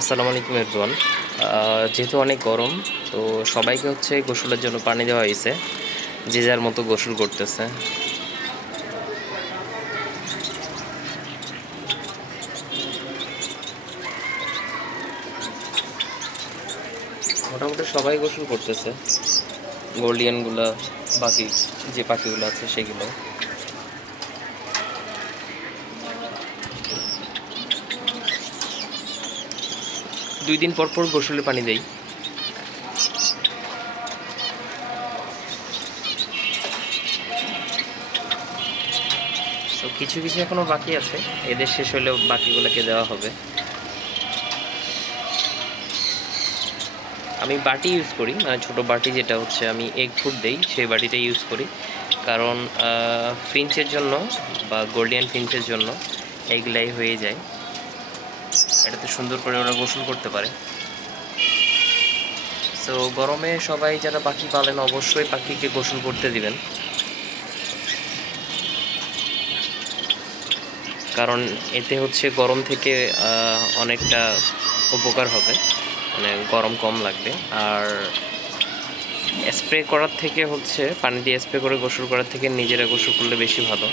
আসসালামু আলাইকুম এভরিওয়ান যেহেতু অনেক গরম, তো সবাইকে হচ্ছে গোসলের জন্য পানি দেওয়া হয়েছে। যে যার মতো গোসল করতেছে। মোটামুটি সবাই গোসল করতেছে। গোল্ডিয়ানগুলো বাকি যে পাখিগুলো আছে, সেগুলো। দুই দিন পর পর গোসলের পানি দেই। তো কিছু কিছু এখনও বাকি আছে। এদের শেষ হলেও বাকিগুলোকে দেওয়া হবে। আমি বাটি ইউজ করি মানে ছোট বাটি যেটা হচ্ছে আমি এগ ফুড দেই, সেই বাটিটা ইউজ করি। কারণ ফিঞ্চের জন্য বা গোল্ডিয়ান ফিঞ্চের জন্য এগুলাই হয়ে যায়। এটাতে সুন্দর করে ওরা গোসল করতে পারে। তো গরমে সবাই যারা পাখি পালেন, অবশ্যই পাখিকে গোসল করতে দিবেন। কারণ এতে হচ্ছে গরম থেকে অনেকটা উপকার হবে। মানে গরম কম লাগবে। আর স্প্রে করার থেকে হচ্ছে, পানি দিয়ে স্প্রে করে গোসল করার থেকে নিজেরা গোসল করলে বেশি ভালো।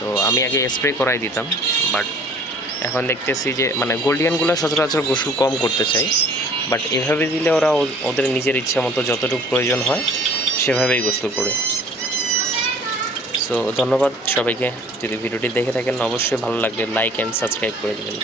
তো আমি আগে স্প্রে করাই দিতাম, বাট এখন দেখতেছি যে মানে গোল্ডিয়ানগুলো সচরাচর গোসল কম করতে চাই বাট এভাবে দিলে ওরা ওদের নিজের ইচ্ছা মতো যতটুকু প্রয়োজন হয়, সেভাবেই গোসল করে। সো ধন্যবাদ সবাইকে। যদি ভিডিওটি দেখে থাকেন, অবশ্যই ভালো লাগবে। লাইক অ্যান্ড সাবস্ক্রাইব করে দেবেন।